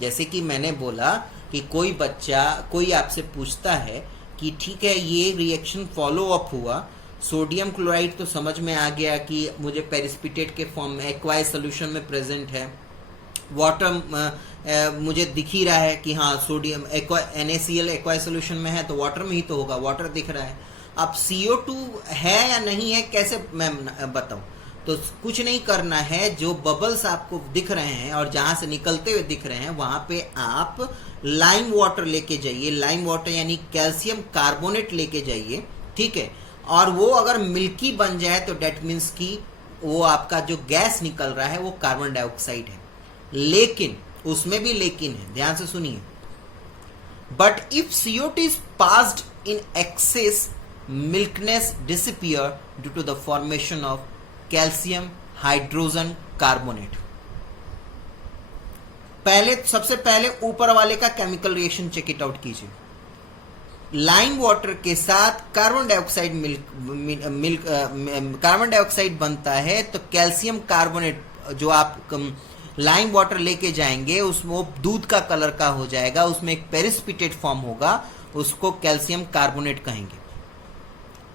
जैसे कि मैंने बोला कि कोई आपसे पूछता है कि ठीक है, ये रिएक्शन फॉलो अप हुआ, सोडियम क्लोराइड तो समझ में आ गया कि मुझे पेरिस्पिटेट के फॉर्म में एक्वाइस सोल्यूशन में प्रेजेंट है, वाटर मुझे दिख ही रहा है कि हाँ सोडियम NaCl एक्वाइस सोल्यूशन में है, तो वाटर में ही तो होगा, वाटर दिख रहा है। अब CO2 है या नहीं है कैसे मैं बताऊं? तो कुछ नहीं करना है, जो बबल्स आपको दिख रहे हैं और जहां से निकलते हुए दिख रहे हैं, वहां पे आप लाइम वाटर लेके जाइए, लाइम वाटर यानी कैल्शियम कार्बोनेट लेके जाइए। ठीक है, और वो अगर मिल्की बन जाए तो डेट मीन्स कि वो आपका जो गैस निकल रहा है वो कार्बन डाइऑक्साइड है। लेकिन उसमें भी लेकिन है, ध्यान से सुनिए। But if CO2 is passed in excess, milkiness disappear due to the formation of calcium hydrogen carbonate. सबसे पहले ऊपर वाले का chemical reaction check it out कीजिए। लाइम वाटर के साथ कार्बन डाइऑक्साइड बनता है, तो कैल्शियम कार्बोनेट जो आप लाइम वाटर लेके जाएंगे उसमें दूध का कलर का हो जाएगा, उसमें एक पेरिस्पिटेट फॉर्म होगा, उसको कैल्शियम कार्बोनेट कहेंगे।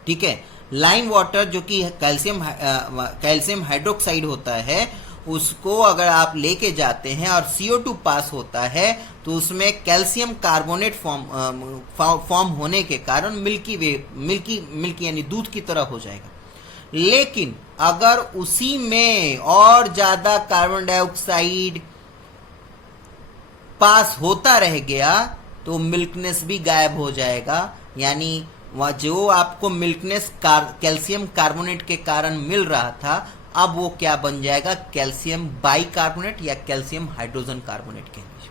ठीक है, लाइम वाटर जो कि कैल्शियम हाइड्रोक्साइड होता है, उसको अगर आप लेके जाते हैं और CO2 पास होता है, तो उसमें कैल्शियम कार्बोनेट फॉर्म होने के कारण मिल्की यानी दूध की तरह हो जाएगा। लेकिन अगर उसी में और ज्यादा कार्बन डाइऑक्साइड पास होता रह गया तो मिल्कनेस भी गायब हो जाएगा, यानी वह जो आपको मिल्कनेस कैल्शियम कार्बोनेट के कारण मिल रहा था, अब वो क्या बन जाएगा? कैल्शियम बाइकार्बोनेट या कैल्शियम हाइड्रोजन कार्बोनेट के लिए।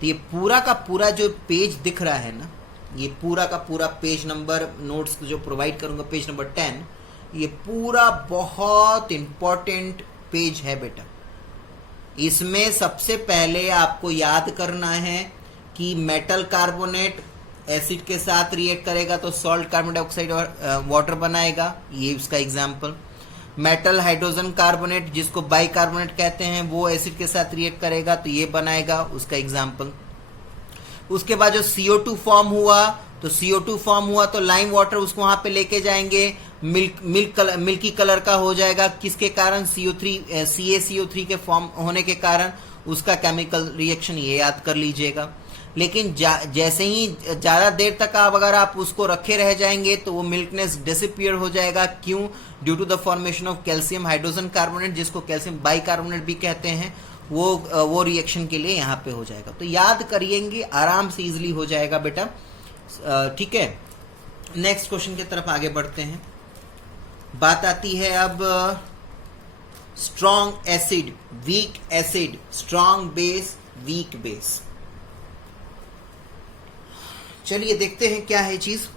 तो ये पूरा का पूरा जो पेज दिख रहा है ना, ये पूरा का पूरा पेज नंबर नोट्स जो प्रोवाइड करूंगा, पेज नंबर 10, ये पूरा बहुत इंपॉर्टेंट पेज है बेटा। इसमें सबसे पहले आपको याद करना है कि मेटल कार्बोनेट एसिड के साथ रिएक्ट करेगा तो सॉल्ट, कार्बन डाइऑक्साइड और वाटर बनाएगा, ये उसका एग्जाम्पल। मेटल हाइड्रोजन कार्बोनेट जिसको बाइकार्बोनेट कहते हैं, वो एसिड के साथ रिएक्ट करेगा तो ये बनाएगा, उसका एग्जाम्पल। उसके बाद जो CO2 फॉर्म हुआ, तो CO2 फॉर्म हुआ तो लाइम वाटर उसको वहां पे लेके जाएंगे, मिल्की कलर का हो जाएगा, किसके कारण? CaCO3 के फॉर्म होने के कारण। उसका केमिकल रिएक्शन ये याद कर लीजिएगा। लेकिन जैसे ही ज़्यादा देर तक अगर आप उसको रखे रह जाएंगे तो वो मिल्कनेस डिसअपियर हो जाएगा। क्यों? Due to the formation of calcium hydrogen carbonate, जिसको कैल्शियम बाइकार्बोनेट भी कहते हैं, वो रिएक्शन के लिए यहाँ पे हो जाएगा। तो याद करिएंगे, आराम से इजीली हो जाएगा बेटा। ठीक है, नेक्स्ट क्वेश्चन की तरफ आगे बढ़ते हैं। बात आती है अब strong acid, weak acid, strong base, weak base. चलिए देखते हैं क्या है चीज।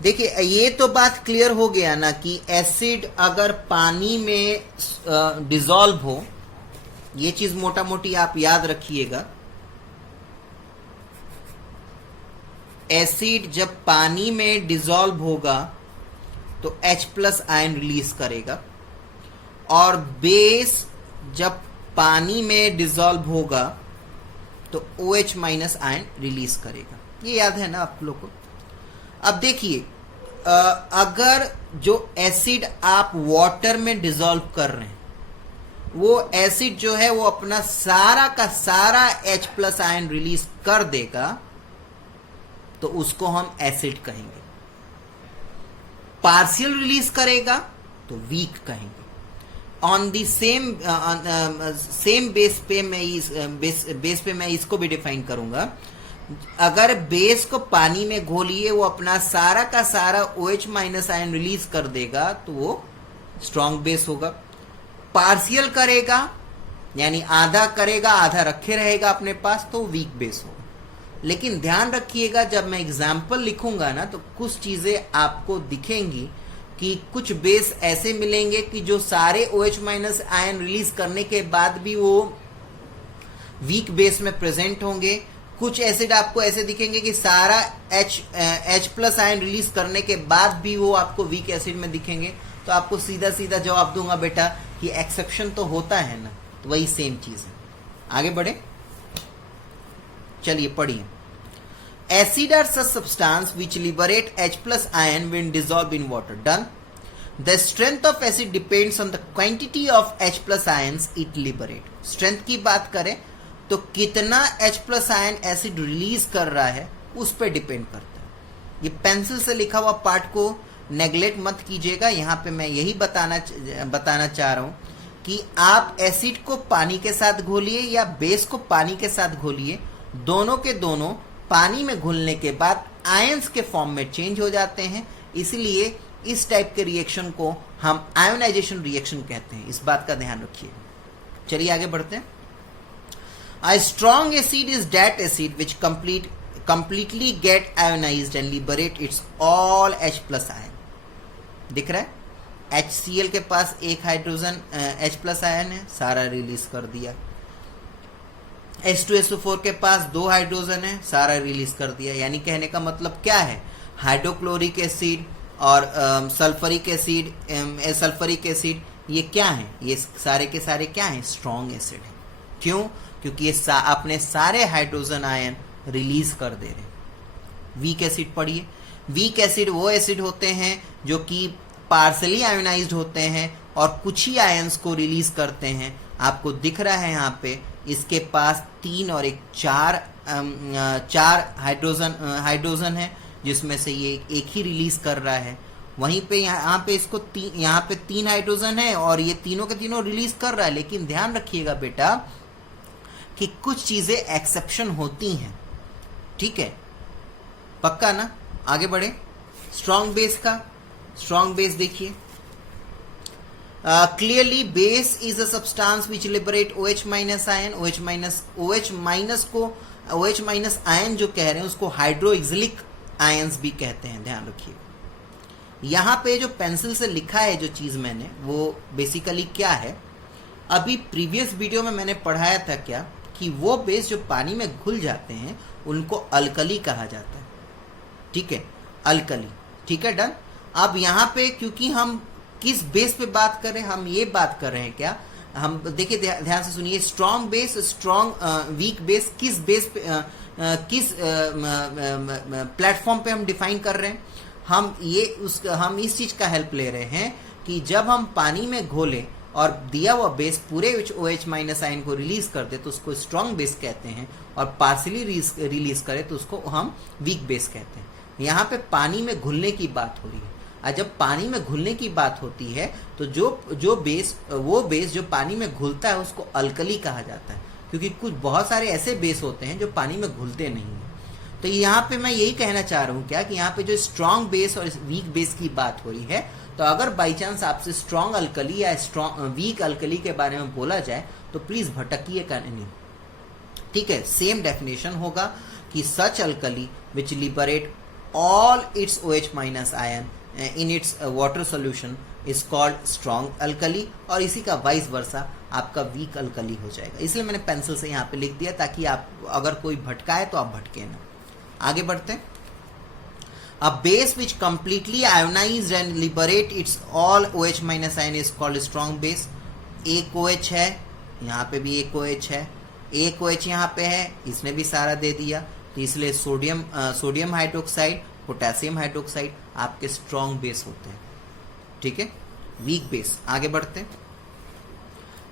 देखिए, ये तो बात क्लियर हो गया ना कि एसिड अगर पानी में डिसॉल्व हो, ये चीज मोटा मोटी आप याद रखिएगा। एसिड जब पानी में डिसॉल्व होगा तो H+ आयन रिलीज करेगा, और बेस जब पानी में डिसॉल्व होगा तो OH- आयन रिलीज करेगा। ये याद है ना आप लोग को। अब देखिए, अगर जो एसिड आप वाटर में डिसॉल्व कर रहे हैं, वो एसिड जो है वो अपना सारा का सारा H+ आयन रिलीज कर देगा, तो उसको हम एसिड कहेंगे। पार्शियल रिलीज करेगा तो वीक कहेंगे। ऑन दी सेम बेस पे मैं इसको भी डिफाइन करूंगा। अगर बेस को पानी में घोलिए, वो अपना सारा का सारा OH- आयन रिलीज कर देगा तो वो स्ट्रॉन्ग बेस होगा। पार्शियल करेगा, यानी आधा करेगा आधा रखे रहेगा अपने पास, तो वीक बेस होगा। लेकिन ध्यान रखिएगा, जब मैं एग्जाम्पल लिखूंगा ना तो कुछ चीजें आपको दिखेंगी कि कुछ बेस ऐसे मिलेंगे कि जो सारे OH- आयन रिलीज करने के बाद भी वो वीक बेस में प्रेजेंट होंगे। कुछ एसिड आपको ऐसे दिखेंगे कि सारा H+ आयन रिलीज करने के बाद भी वो आपको वीक एसिड में दिखेंगे। तो आपको सीधा सीधा जवाब दूंगा बेटा कि एक्सेप्शन तो होता है ना, तो वही सेम चीज है। आगे बढ़े, चलिए पढ़िए। Acid are such substance which liberate H+ ion when dissolved in water. Done. The strength of acid depends on the quantity of H+ ions it liberate. Strength की बात करें तो कितना H+ आयन एसिड रिलीज कर रहा है उस पर डिपेंड करता है। ये पेंसिल से लिखा हुआ पार्ट को नेग्लेक्ट मत कीजिएगा। यहाँ पे मैं यही बताना चाह रहा हूँ कि आप एसिड को पानी के साथ घोलिए या बेस को पानी के साथ घोलिए, दोनों के दोनों पानी में घुलने के बाद आयंस के फॉर्म में चेंज हो जाते हैं। इसलिए इस टाइप के रिएक्शन को हम आयोनाइजेशन रिएक्शन कहते हैं। इस बात का ध्यान रखिए। चलिए आगे बढ़ते हैं। A strong acid is that acid which completely get ionized and liberate its all H+ ion. दिख रहा है? HCl के पास एक हाइड्रोजन H+ आयन है, सारा रिलीज कर दिया। H2SO4 के पास 2 हाइड्रोजन है, सारा रिलीज कर दिया। यानी कहने का मतलब क्या है, हाइड्रोक्लोरिक एसिड और सल्फरिक एसिड ये क्या है, ये सारे के सारे क्या है, स्ट्रॉन्ग एसिड है। क्यों? क्योंकि ये अपने सारे हाइड्रोजन आयन रिलीज कर दे रहे। वीक एसिड पढ़िए। वीक एसिड वो एसिड होते हैं जो कि पार्सली आयोनाइज्ड होते हैं और कुछ ही आयंस को रिलीज करते हैं। आपको दिख रहा है यहाँ पे, इसके पास 3 और 4 हाइड्रोजन है, जिसमें से ये एक ही रिलीज कर रहा है। वहीं पे यहाँ पे इसको यहाँ पे 3 हाइड्रोजन है और ये तीनों के तीनों रिलीज कर रहा है। लेकिन ध्यान रखिएगा बेटा कि कुछ चीजें एक्सेप्शन होती हैं। ठीक है, पक्का ना? आगे बढ़े। स्ट्रॉन्ग बेस का, स्ट्रॉन्ग बेस देखिए। Clearly base is a substance which liberate OH- ion. OH- ion जो कह रहे हैं उसको हाइड्रोक्सिलिक आयंस भी कहते हैं, ध्यान रखिए। यहाँ पे जो पेंसिल से लिखा है जो चीज मैंने, वो बेसिकली क्या है, अभी प्रीवियस वीडियो में मैंने पढ़ाया था क्या कि वो बेस जो पानी में घुल जाते हैं उनको अल्कली कहा जाता है। ठीक है, अल्कली। ठीक है, डन। अब यहाँ पे क्योंकि हम किस बेस पे बात कर रहे हैं, हम ये बात कर रहे हैं क्या, हम देखिए ध्यान से सुनिए। स्ट्रॉन्ग बेस, वीक बेस किस बेस पे किस प्लेटफॉर्म पे हम डिफाइन कर रहे हैं। हम इस चीज का हेल्प ले रहे हैं कि जब हम पानी में घोलें और दिया हुआ बेस पूरे OH माइनस आयन को रिलीज कर दे तो उसको स्ट्रॉन्ग बेस कहते हैं, और पार्शियली रिलीज करे तो उसको हम वीक बेस कहते हैं। यहाँ पे पानी में घुलने की बात हो रही है, और जब पानी में घुलने की बात होती है तो जो बेस जो पानी में घुलता है उसको अल्कली कहा जाता है, क्योंकि कुछ बहुत सारे ऐसे बेस होते हैं जो पानी में घुलते नहीं हैं। तो यहाँ पे मैं यही कहना चाह रहा हूँ क्या कि यहाँ पे जो स्ट्रॉन्ग बेस और वीक बेस की बात हो रही है, तो अगर बाई चांस आपसे स्ट्रॉन्ग अल्कली या वीक अल्कली के बारे में बोला जाए तो प्लीज भटकिए का नहीं। ठीक है, सेम डेफिनेशन होगा कि such alkali which liberate all its OH minus ion in its water solution is called strong alkali, और इसी का वाइस वर्सा आपका वीक अल्कली हो जाएगा। इसलिए मैंने पेंसिल से यहाँ पे लिख दिया ताकि आप अगर कोई भटकाए तो आप भटके ना। आगे बढ़ते हैं। A base which completely ionised and liberate it's all OH minus ion is called strong base. एक OH है, यहाँ पे भी एक OH है, एक OH यहाँ पे है, इसने भी सारा दे दिया, तो इसलिए सोडियम हाइड्रोक्साइड, पोटेशियम हाइड्रोक्साइड आपके स्ट्रॉन्ग बेस होते हैं। ठीक है, वीक बेस। आगे बढ़ते हैं।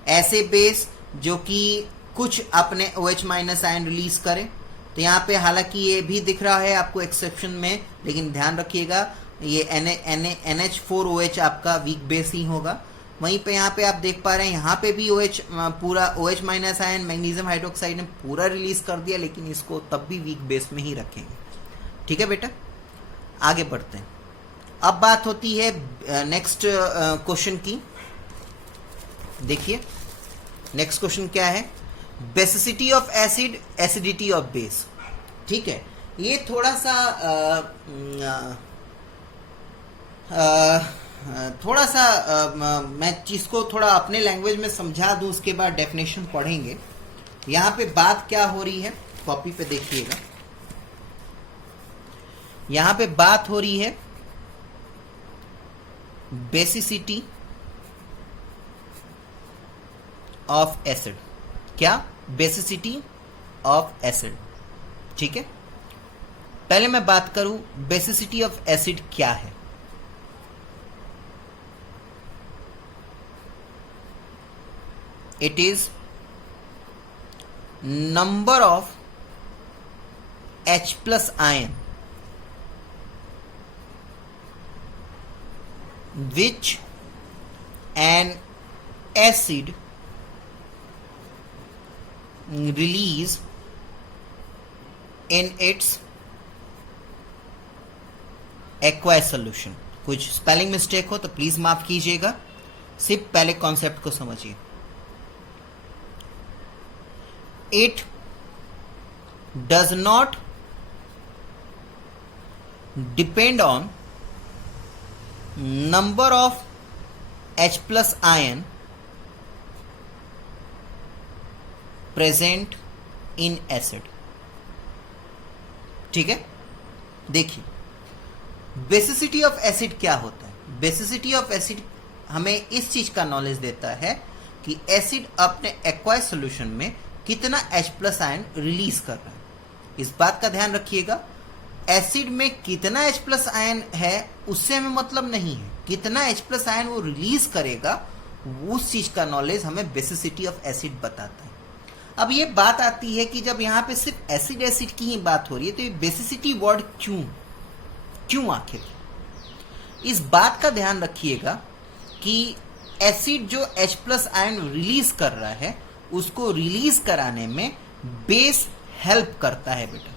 ऐसे बेस जो कि कुछ अपने OH माइनस आयन रिलीज करें, तो यहाँ पे हालांकि ये भी दिख रहा है आपको एक्सेप्शन में, लेकिन ध्यान रखिएगा ये NH4OH आपका वीक बेस ही होगा। वहीं पे यहाँ पे आप देख पा रहे हैं यहाँ पे भी पूरा OH minus ion magnesium hydroxide ने पूरा रिलीज कर दिया, लेकिन इसको तब भी वीक बेस में ही रखेंगे। ठीक है बेटा, आगे बढ़ते हैं। अब बात होती है नेक्स्ट क्वेश्चन की। देखिए नेक्स्ट क्वेश्चन क्या है, basicity of acid, acidity of base. ठीक है, ये थोड़ा सा मैं चीज को थोड़ा अपने लैंग्वेज में समझा दूं, उसके बाद डेफिनेशन पढ़ेंगे। यहाँ पे बात क्या हो रही है, कॉपी पे देखिएगा। यहाँ पे बात हो रही है बेसिसिटी ऑफ एसिड। क्या? Basicity of acid. ठीक है, पहले मैं बात करूं बेसिसिटी ऑफ एसिड क्या है। It is number of H plus ion which an acid release in its aqueous solution। कुछ स्पेलिंग मिस्टेक हो तो प्लीज माफ कीजिएगा, सिर्फ पहले कॉन्सेप्ट को समझिए। It does not depend on number of H plus ion present in acid। ठीक है, देखिए बेसिसिटी ऑफ एसिड क्या होता है। बेसिसिटी ऑफ एसिड हमें इस चीज का नॉलेज देता है कि एसिड अपने एक्वायस सॉल्यूशन में कितना H प्लस आयन रिलीज कर रहा है। इस बात का ध्यान रखिएगा, एसिड में कितना H प्लस आयन है उससे हमें मतलब नहीं है, कितना H प्लस आयन वो रिलीज करेगा उस चीज का नॉलेज हमें बेसिसिटी ऑफ एसिड बताता है। अब ये बात आती है कि जब यहाँ पे सिर्फ एसिड एसिड की ही बात हो रही है तो ये बेसिसिटी वर्ड क्यों आखिर। इस बात का ध्यान रखिएगा कि एसिड जो H प्लस आयन रिलीज कर रहा है उसको रिलीज कराने में बेस हेल्प करता है बेटा।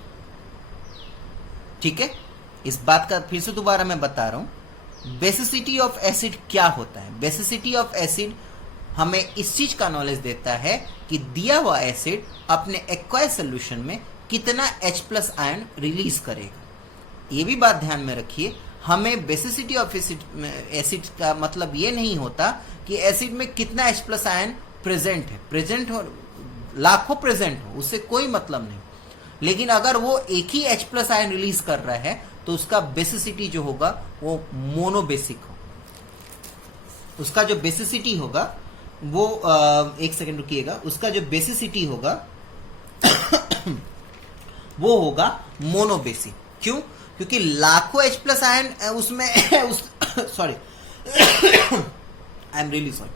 ठीक है, इस बात का फिर से दोबारा मैं बता रहा हूं, बेसिसिटी ऑफ एसिड क्या होता है। बेसिसिटी ऑफ एसिड हमें इस चीज का नॉलेज देता है कि दिया हुआ एसिड अपने एक्वायस सॉल्यूशन में कितना H प्लस आयन रिलीज करेगा। ये भी बात ध्यान में रखिए, हमें बेसिसिटी ऑफ एसिड का मतलब ये नहीं होता कि एसिड में कितना H प्लस आयन प्रेजेंट है, प्रेजेंट हो लाखों प्रेजेंट हो उससे कोई मतलब नहीं, लेकिन अगर वो एक ही H प्लस आयन रिलीज कर रहा है तो उसका बेसिसिटी जो होगा वो मोनोबेसिक हो। उसका जो बेसिसिटी होगा वो एक सेकंड रुकिएगा, उसका जो बेसिसिटी होगा वो होगा मोनोबेसिक। क्यों? क्योंकि लाखों H प्लस आयन उसमें sorry I am really sorry,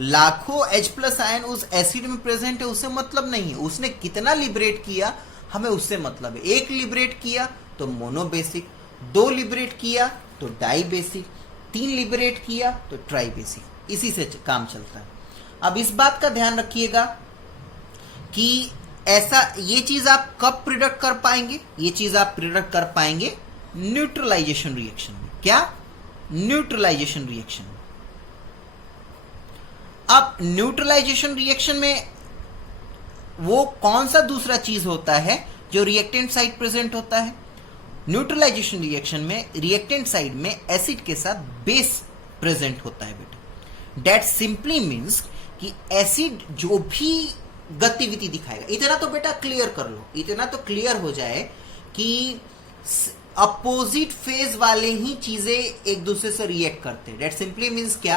लाखों H प्लस आयन उस एसिड में प्रेजेंट है उससे मतलब नहीं है, उसने कितना लिबरेट किया हमें उससे मतलब है। एक लिबरेट किया तो मोनोबेसिक, दो लिबरेट किया तो डाई बेसिक, तीन लिबरेट किया तो ट्राई बेसिक, इसी से काम चलता है। अब इस बात का ध्यान रखिएगा कि ऐसा ये चीज आप कब प्रिडिक्ट कर पाएंगे, ये चीज आप प्रिडिक्ट कर पाएंगे न्यूट्रलाइजेशन रिएक्शन में। क्या? न्यूट्रलाइजेशन रिएक्शन में। अब न्यूट्रलाइजेशन रिएक्शन में वो कौन सा दूसरा चीज होता है जो रिएक्टेंट साइड प्रेजेंट होता है? न्यूट्रलाइजेशन रिएक्शन में रिएक्टेंट साइड में एसिड के साथ बेस प्रेजेंट होता है बेटा। दैट सिंपली मीन्स कि एसिड जो भी गतिविधि दिखाएगा, इतना तो बेटा क्लियर कर लो, इतना तो क्लियर हो जाए कि अपोजिट फेज वाले ही चीजें एक दूसरे से रिएक्ट करते हैं। दैट सिंपली मीन्स क्या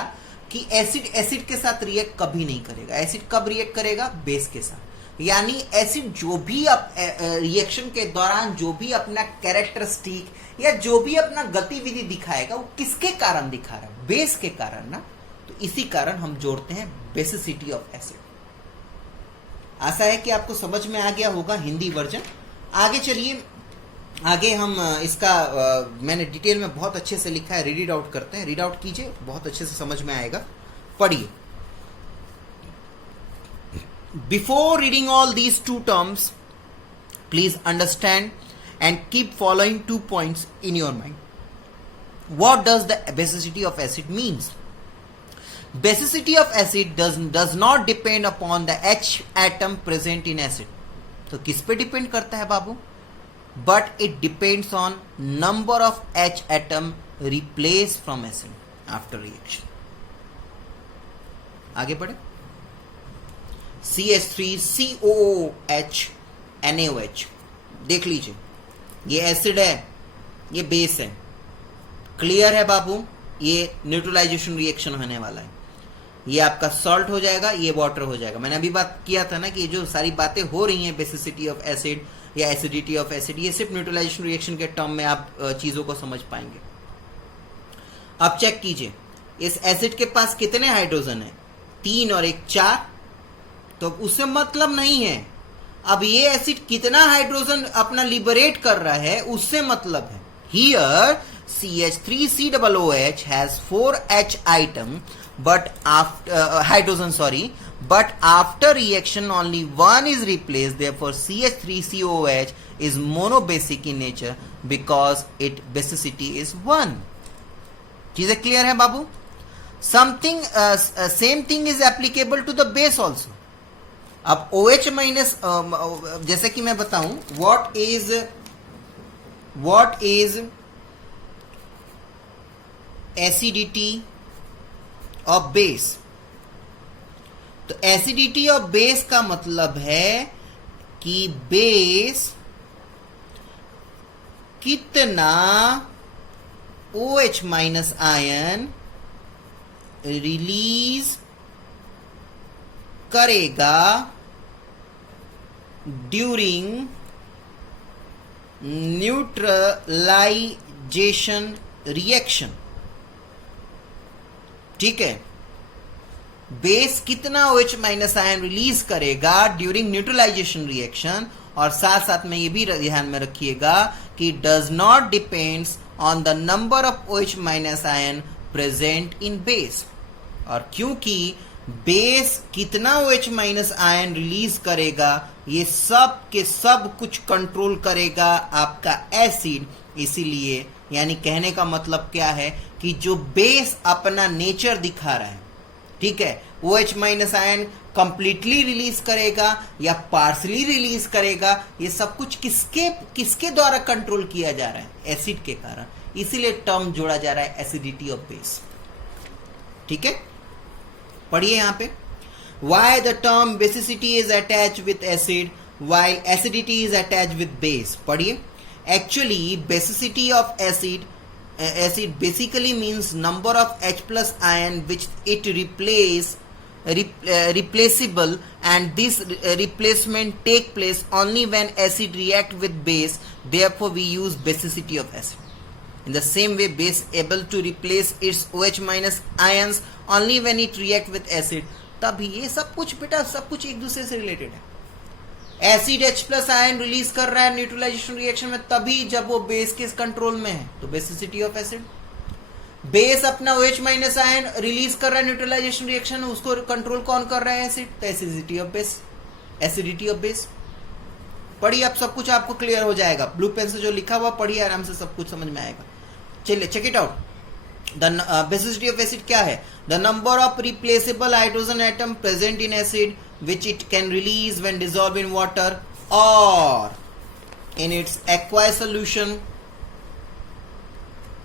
कि एसिड एसिड के साथ रिएक्ट कभी नहीं करेगा। एसिड कब रिएक्ट करेगा? बेस के साथ। यानी एसिड जो भी रिएक्शन के दौरान जो भी अपना कैरेक्टरिस्टिक या जो भी अपना गतिविधि दिखाएगा वो किसके कारण दिखा रहा है? बेस के कारण ना। तो इसी कारण हम जोड़ते हैं बेसिसिटी ऑफ एसिड। आशा है कि आपको समझ में आ गया होगा हिंदी वर्जन। आगे चलिए, आगे हम इसका मैंने डिटेल में बहुत अच्छे से लिखा है, रीड इट आउट करते हैं। रीड आउट कीजिए, बहुत अच्छे से समझ में आएगा। पढ़िए। Before reading all these two terms, please understand and keep following 2 points in your mind. What does the basicity of acid means? Basicity of acid does not depend upon the H atom present in acid. तो किस पे depend करता है बाबू? But it depends on number of H atom replaced from acid after reaction. आगे बढ़े। CH3COOH NaOH, देख लीजिए, ये एसिड है, ये बेस है। क्लियर है बाबू? ये न्यूट्रलाइजेशन रिएक्शन होने वाला है। ये आपका सॉल्ट हो जाएगा, ये वाटर हो जाएगा। मैंने अभी बात किया था ना कि ये जो सारी बातें हो रही हैं बेसिसिटी ऑफ एसिड या एसिडिटी ऑफ एसिड, ये सिर्फ न्यूट्रलाइजेशन रिएक्शन के टर्म में आप चीजों को समझ पाएंगे। अब चेक कीजिए, इस एसिड के पास कितने हाइड्रोजन है? 3 और 1 4। तो उससे मतलब नहीं है। अब ये एसिड कितना हाइड्रोजन अपना लिबरेट कर रहा है उससे मतलब है। Here CH3COOH has 4 H item but after hydrogen but after reaction only one is replaced, therefore CH3COOH is monobasic in nature because its basicity is 1. चीजें क्लियर है बाबू? Something same thing is applicable to the base also. अब OH minus, जैसे कि मैं बताऊं, what is acidity of base? तो acidity of base का मतलब है कि बेस कितना OH माइनस आयन रिलीज करेगा ड्यूरिंग न्यूट्रलाइजेशन रिएक्शन। ठीक है, बेस कितना OH माइनस आयन रिलीज करेगा ड्यूरिंग न्यूट्रलाइजेशन रिएक्शन, और साथ साथ में ये भी ध्यान में रखिएगा कि does not depends on the number of OH minus ion present in base. और क्योंकि बेस कितना OH माइनस आयन रिलीज करेगा ये सब के सब कुछ कंट्रोल करेगा आपका एसिड। इसीलिए यानी कहने का मतलब क्या है कि जो बेस अपना नेचर दिखा रहा है, ठीक है, OH minus ion completely release करेगा या पार्सली रिलीज करेगा, ये सब कुछ किसके द्वारा कंट्रोल किया जा रहा है? एसिड के कारण। इसीलिए टर्म जोड़ा जा रहा है एसिडिटी ऑफ बेस। ठीक है, पढ़िए यहां पे, why the term basicity is attached with acid while acidity is attached with base। पढ़िए, actually basicity of acid basically means number of H plus ion which it replaceable, and this replacement take place only when acid react with base, therefore we use basicity of acid। In the same way, base able to replace its OH minus ions only when it react with acid. तभी ये सब कुछ बेटा, सब कुछ एक दूसरे से रिलेटेड है। Acid H plus ion release कर रहा है न्यूट्रलाइजेशन रिएक्शन में तभी जब वो बेस के कंट्रोल में है, तो बेसिसिटी ऑफ एसिड। बेस अपना OH माइनस आयन रिलीज कर रहा है न्यूट्रलाइजेशन रिएक्शन में, उसको कंट्रोल कौन कर रहा है? एसिड। तो acidity of base, acidity of base. पढ़िए, अब सब कुछ आपको क्लियर हो जाएगा। ब्लू पेन से जो लिखा हुआ पढ़िए, आराम से सब कुछ समझ में आएगा। चलिए check it out. The basicity of acid क्या है? The number of replaceable hydrogen atom present in acid which it can release when dissolve in water और in its aqueous solution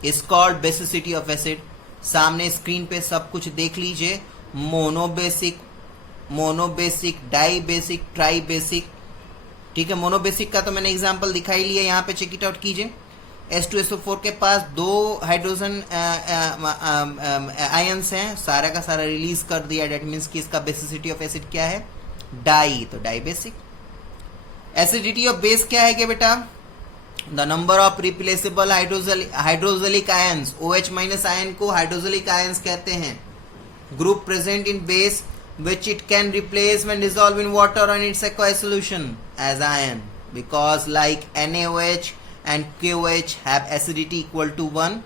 is called basicity of acid. सामने screen पे सब कुछ देख लीजिए। Monobasic, dibasic, tribasic. ठीक है, monobasic का तो मैंने एग्जांपल दिखाई लिया, यहाँ पे चेक इट आउट कीजिए। H2SO4 के पास 2 हाइड्रोजन आयंस हैं, सारा का सारा रिलीज कर दिया। डेट मीन्स कि इसका बेसिसिटी ऑफ एसिड क्या है? डाई, तो dibasic. Acidity of base क्या है क्या बेटा? The number of replaceable hydroxylic ions, OH minus ion को हाइड्रोजलिक आयंस कहते हैं। Group present in base which it can replace when dissolved in water and its aqueous solution as ion, because like NaOH and KOH have acidity equal to 1।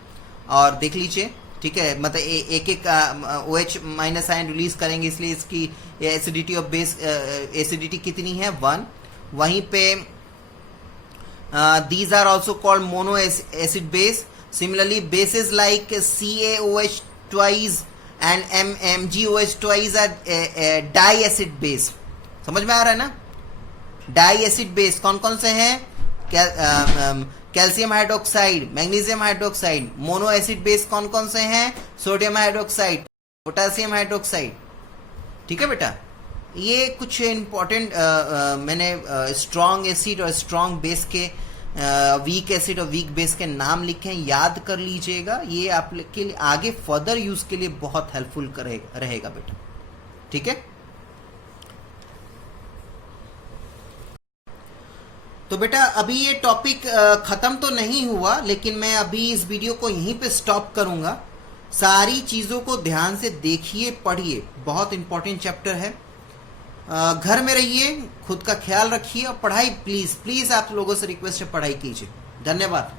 और देख लीजिए, ठीक है, मतलब एक एक OH माइनस आयन रिलीज करेंगे, इसलिए इसकी एसिडिटी ऑफ बेस, एसिडिटी कितनी है? 1। वहीं पे these are also called mono acid base. Similarly, bases like CaOH twice and MgOH twice are diacid base। समझ में आ रहा है ना? डाइएसिड बेस कौन कौन से हैं? Calcium hydroxide, magnesium hydroxide. Mono acid base कौन कौन से हैं? Sodium hydroxide, potassium hydroxide. ठीक है बेटा, ये कुछ इंपॉर्टेंट मैंने स्ट्रॉन्ग एसिड और स्ट्रॉन्ग बेस के, वीक एसिड और वीक बेस के नाम लिखे हैं, याद कर लीजिएगा। ये आपके लिए आगे फर्दर यूज के लिए बहुत हेल्पफुल रहेगा बेटा। ठीक है, तो बेटा अभी ये टॉपिक खत्म तो नहीं हुआ, लेकिन मैं अभी इस वीडियो को यहीं पे स्टॉप करूंगा। सारी चीजों को ध्यान से देखिए, पढ़िए, बहुत इंपॉर्टेंट चैप्टर है। घर में रहिए, खुद का ख्याल रखिए और पढ़ाई प्लीज आप लोगों से रिक्वेस्ट है, पढ़ाई कीजिए। धन्यवाद।